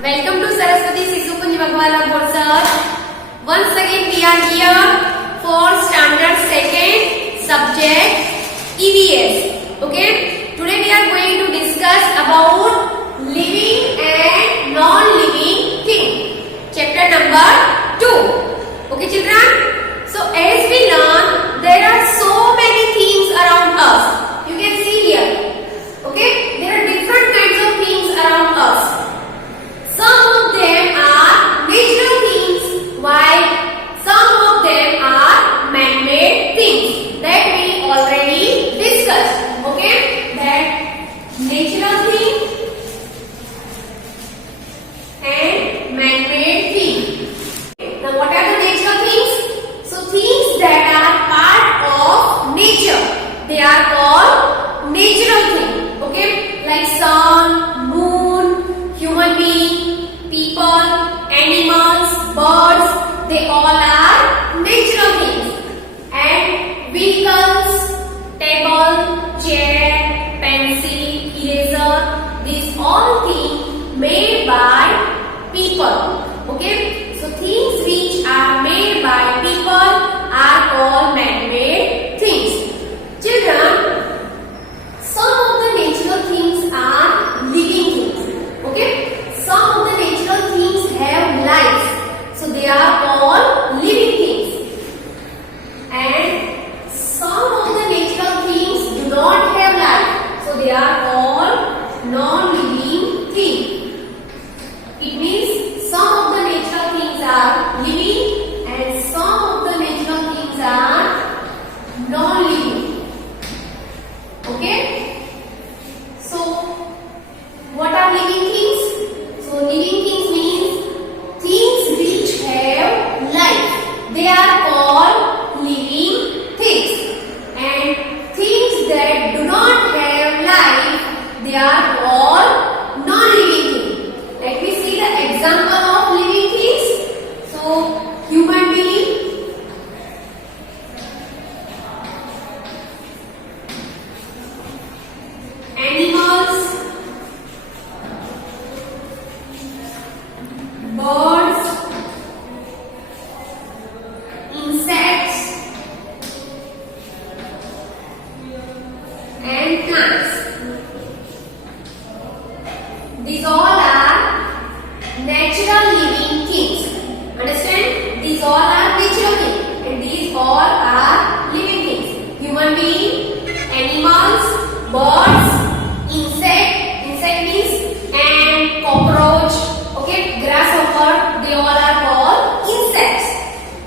Welcome to Saraswati Sishu Kunj Bagwala board sir. Once again we are here for standard second subject EVS. Okay. Today we are going to discuss about living and non-living thing. Chapter number 2. Okay children. So as we learn, there are so many things around us. You can see here. Okay. There are different kinds of things around us. Some of them are natural things, while some of them are man-made things that we already discussed. Okay, that natural thing and man-made thing. Now, what are the natural things? So, things that are part of nature, they are called natural things. Okay, like sun, moon, human being, people, animals, birds, they all are natural things. And vehicles, table, chair, pencil, eraser, these all things made by people. Okay, so things which are made by people are called man-made things. Children, some of the natural things are living things. Okay. Some of the natural things have life, so they are called living things. And some of the natural things do not have life, so they are called non-living things. It means some of the natural things are living and some of the natural things are non-living. Okay? So, what are living things? So living things means things which have life. They are called living things. And things that do not have life, they are called non-living things. Let me see the example of living things. So human being, animals, birds, insects, and plants. These all are natural living things. Understand? These all are natural things, and these all are living things. Human being, animals, birds, insect means ant, cockroach. Okay, grasshopper, they all are called insects.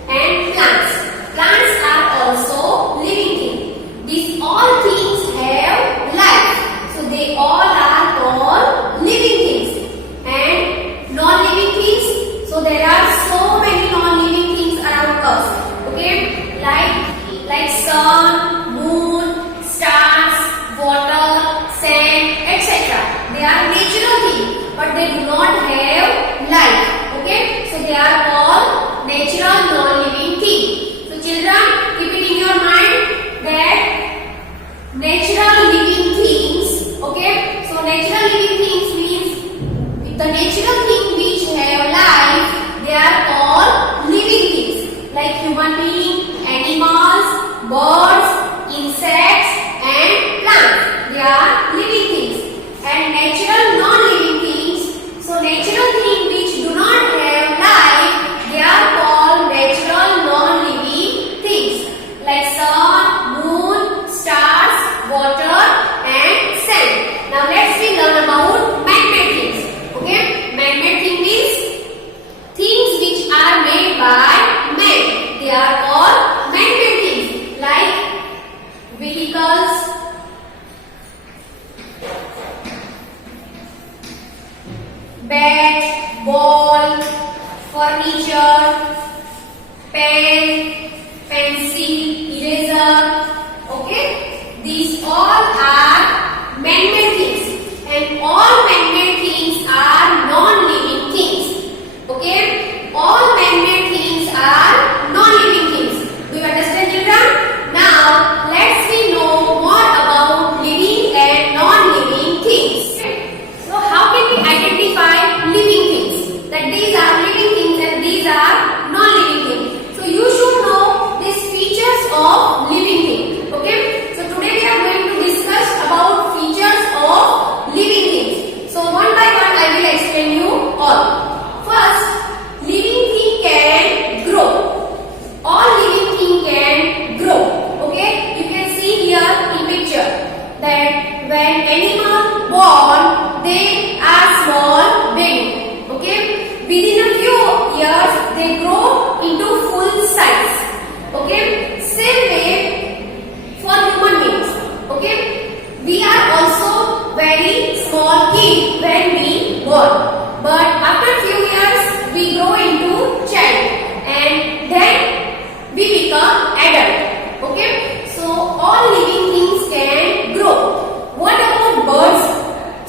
And plants. Plants are also living things. These all things have life. So they all are called living things. And non-living things. So there are so many non-living things around us. Okay, like sun, moon, stars, water, sand, etc. They are natural things, but they do not have life. Okay, so they are called natural non-living things. So children, keep it in your mind that natural living things. Okay, so natural living things means the natural things which have life, they are called living things, like human being, animals, birds, insects, and plants. They are living things. And natural non-living things. So natural things which do not have life, they are called natural non-living things, like sun, moon, stars, water, and sand. Now let's learn about man-made things. Okay, man-made thing means things which are made by man. They are called man-made things, like vehicles, bat, ball, furniture, pen, pencil, eraser. Okay, these all are man-made things, and all man-made things are non-living things. Okay, all man-made things are non-living things. Do you understand, children? Now let's know more about living and non-living things. So how can we identify living things? that when animal born, they are small baby. Okay, within a few years they grow into full size. Okay, same way for human beings. Okay, we are also very small kid when we born. But after few years we grow into child and then we become adult. Okay, so all living things can grow. What about birds?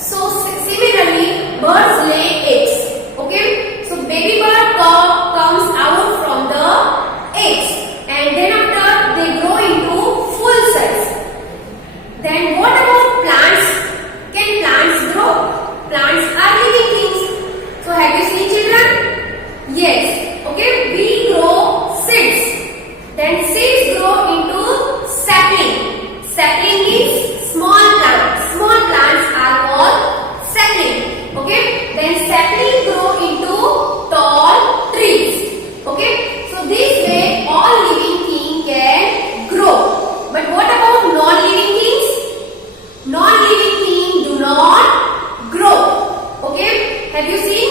So similarly, birds lay eggs. Okay, so baby bird comes out from the eggs and then after they grow into full size. Then what about plants? Can plants grow? Plants are living things. So have you seen children? Yes. Okay, we grow seeds. Then seeds grow into sapling. Sapling is small plants. Small plants are called sapling. Okay, then sapling grow into tall trees. Okay, so this way all living things can grow. But what about non-living things? Non-living things do not grow. Okay, have you seen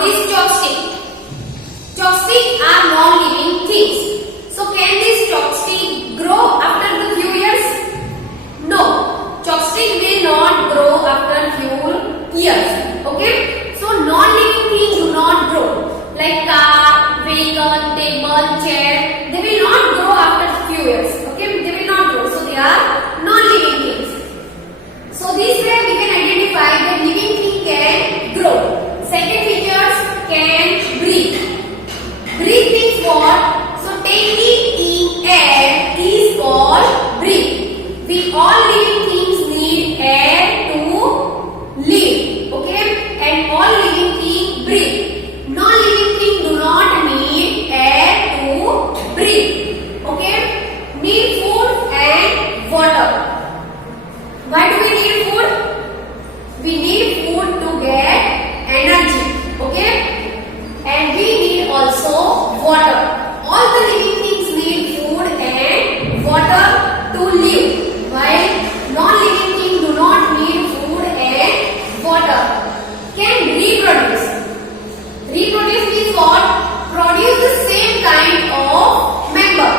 this chopstick? Chopsticks are non-living things. So can this chopstick grow after the few years? No, chopstick will not grow after few years. Okay, so non-living things do not grow. Like car, vehicle, table, chair, they will not grow after few years. Okay, they will not grow. So they are non-living things. So this way we can identify that living thing can grow. Second features, can breathe. Breathe means what? So taking in air is called breathe. We all living things need air to live. Okay, and all living things breathe. Non-living things do not need air to breathe. Okay, need food and water. Why do we need food? We need food to get energy. Okay, and we need also water. All the living things need food and water to live, while non-living things do not need food and water. Can reproduce. Reproduce means what? Produce the same kind of member.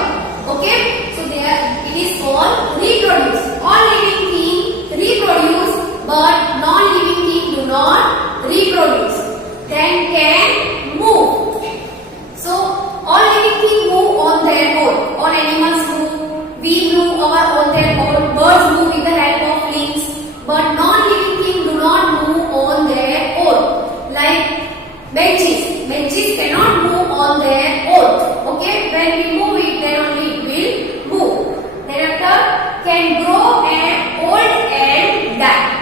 Okay, so there it is called reproduce. All living things reproduce, but non-living things do not reproduce. Then can move. So all living things move on their own. All animals move. We move on their own. Birds move with the help of wings. But non-living things do not move on their own. Like benches. Benches cannot move on their own. Okay, when we move it, then only it will move. Then after, can grow and old and die.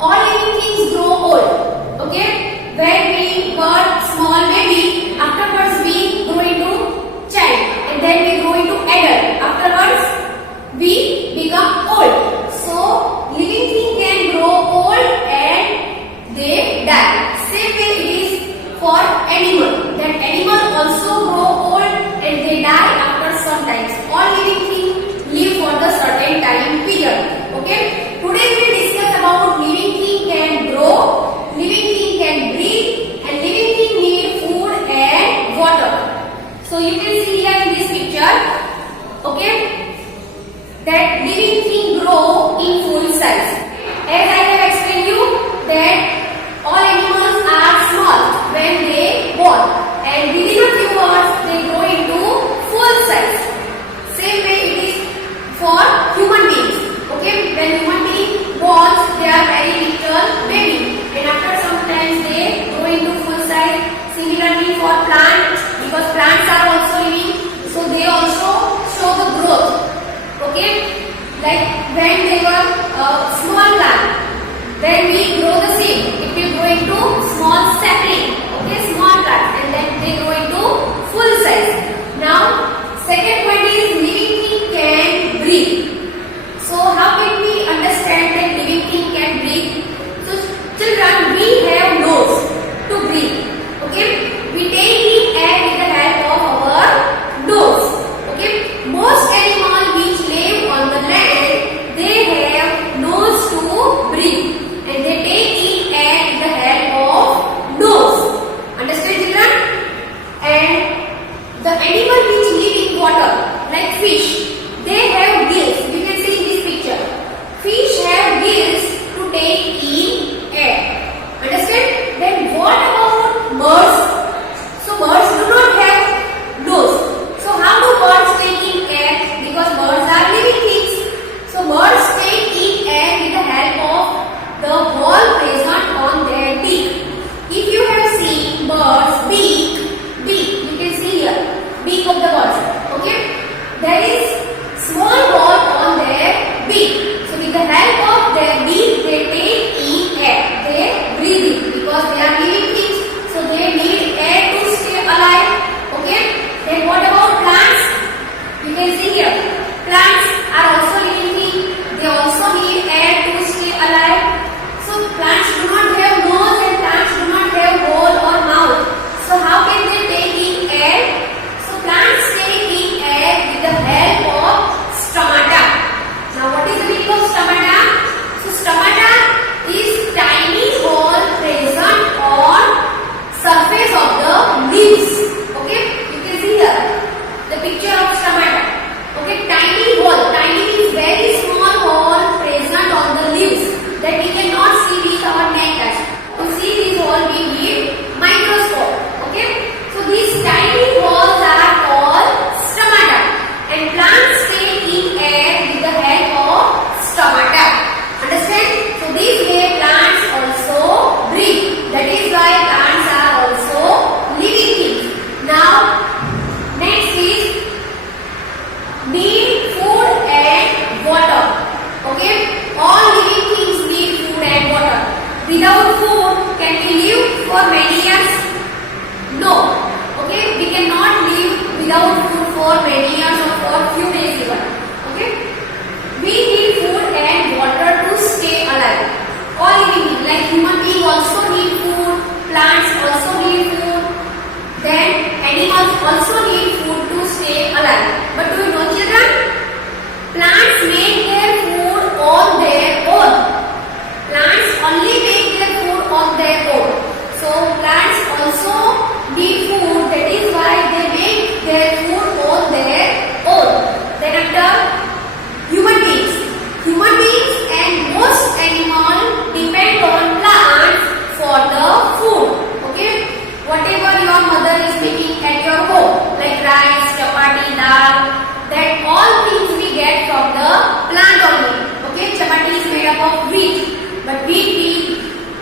All living things grow old. Okay, when we were small baby, afterwards we grow into child and then we grow into adult. Afterwards we become old. So living thing can grow old and they die. Same way it is for animal. That animal also grow old and they die after some times. All living things live for the certain time period. Okay. Today we will discuss about living thing can grow, living thing can breathe, and living thing need food and water. So you can see here in this picture, okay, that living thing grow in full size. As I have explained you that all animals are small when they born, and within a few hours they grow into full size. Same way it is for human beings. Okay, when human being born, they are very little baby, and after some time they grow into full size. Similarly for plants, because plants are also living, so they also show the growth. Okay, like when they were small plant, then we grow the seed. It will grow into small sapling. Okay, small plant, and then they grow into full size. Now, second point is living thing can breathe. So how can we understand that living thing can breathe? So children, we have nose to breathe. Okay, we take in air with the help of our nose. Okay, most animals which live on the land, they have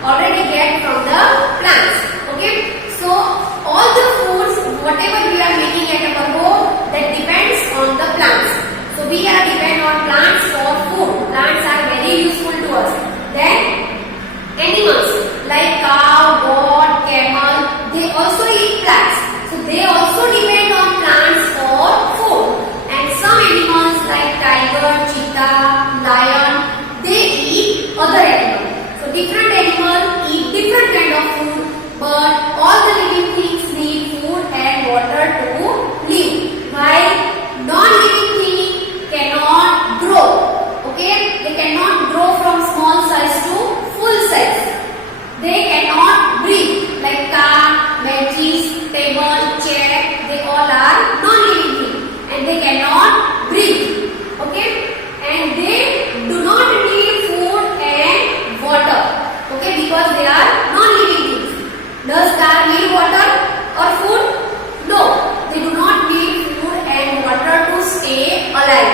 already get from the plants. Okay, so all the foods whatever we are making at our home, that depends on the plants. So we are depend on plants for food. Plants are very useful to us. Then animals like cow, goat, camel, they also eat plants. So they also depend on plants for food. And some animals like tiger, cheetah, lion, they eat other animals. So different animals eat different kind of food, but all the living things need food and water to live. While non-living things cannot grow. Okay, they cannot grow from small size to full size. They cannot breathe like car, benches, table, chair. They all are non-living things and they cannot breathe. Okay, and they do not need food and water. Okay, because they are non-living things. Does car need water or food? No, they do not need food and water to stay alive.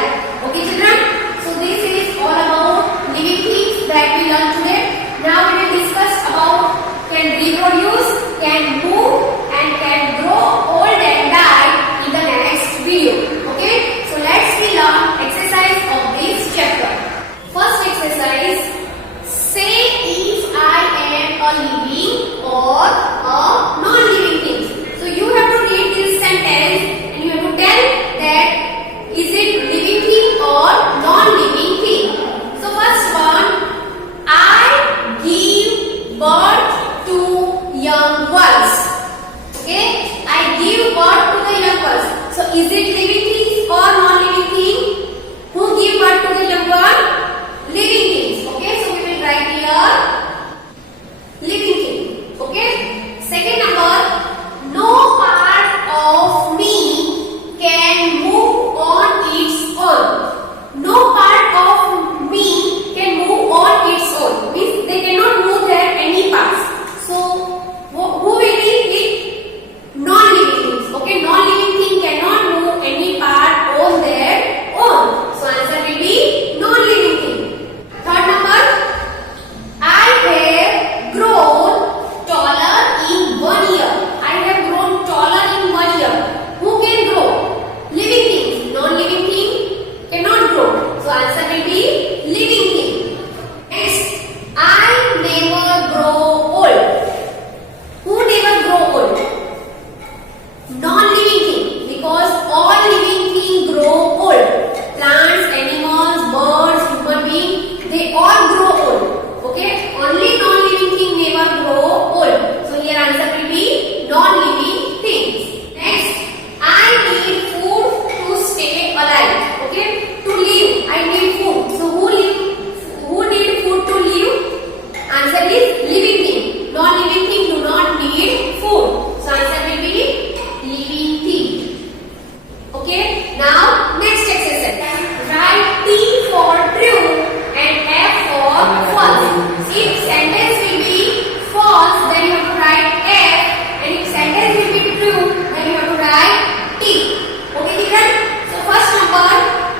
Okay, children. So this is all about living things that we learned today. Now we will discuss about can reproduce, can move and can grow old and die in the next video. Okay, so let's learn exercise of this chapter. First exercise, say if I am a living or a non-living thing. So you have to read this sentence and you have to tell that is it living thing or non-living thing. So first one, I give birth to young ones. Okay, I give birth to the young ones. So is it living things or non-living thing? Who give birth to the young one? Living things. Okay, so we will write here living thing. Okay, second number, no part of me can move on its own. No part of me can move on its own. Means they cannot move their any parts. So who will it? Non-living things. Okay, non-living thing cannot move any part on their own. So answer will be non-living thing. Third number, I have grown taller in 1 year. I have grown taller in 1 year. Who can grow? Living things. Non-living thing cannot grow. So answer will be living thing. Next, I never grow old. Who never grow old? Non-living thing, because all living things grow old. Plants, animals, birds, human beings, they all grow old. Okay, only non-living thing never grow old. So here answer will be non-living things. Next, I need food to stay alive. Okay, to live I need food. So who need food to live? Answer is living thing. Non-living thing do not need food. So answer will be living thing. Okay, now next exercise. Write T for true and F for false. If sentence will be false, then you have to write F, and if sentence will be true, then you have to write T. Okay, children? So first number,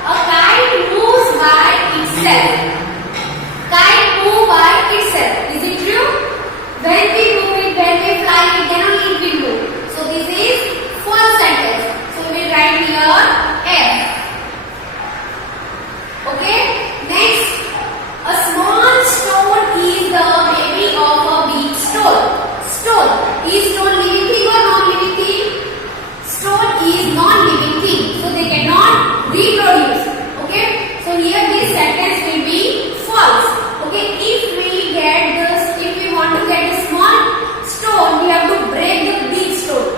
a kite moves by itself. Kite move by itself. Is it true? When we move it, when we fly it, then only it will move. So this is false sentence. So we will write here F. Okay? Next, a small stone is the baby of a big stone. Stone. Is stone living thing or non-living thing? Stone is non-living thing. So they cannot reproduce. Okay? So here this sentence will be false. Okay? If we want to get a small stone, we have to break the big stone.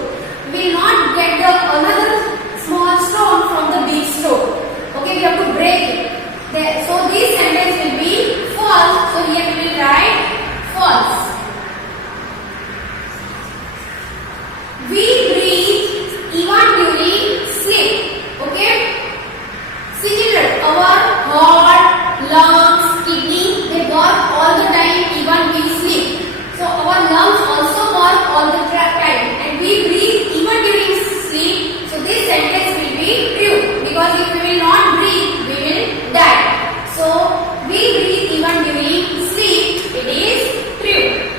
We will not get the another small stone from the big stone. Okay? We have to break it. So this sentence will be false. So here we will write false. We breathe even during sleep. Okay? See children, our heart, lungs, kidney, they work all the time even we sleep. So our lungs also work all the time and we breathe even during sleep. So this sentence will be true, because if we will not breathe, we will die. So we breathe even during sleep. It is true.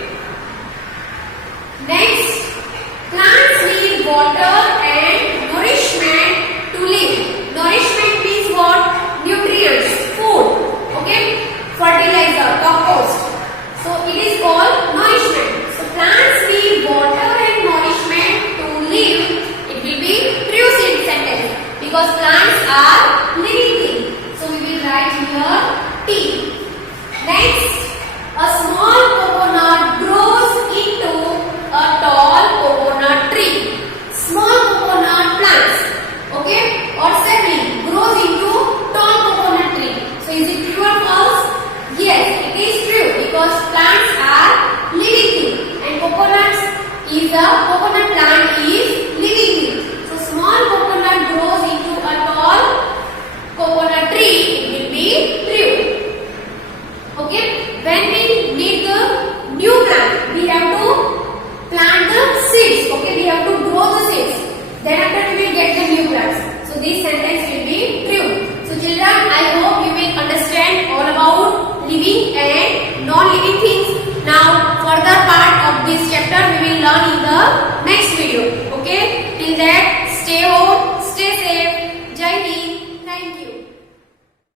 T.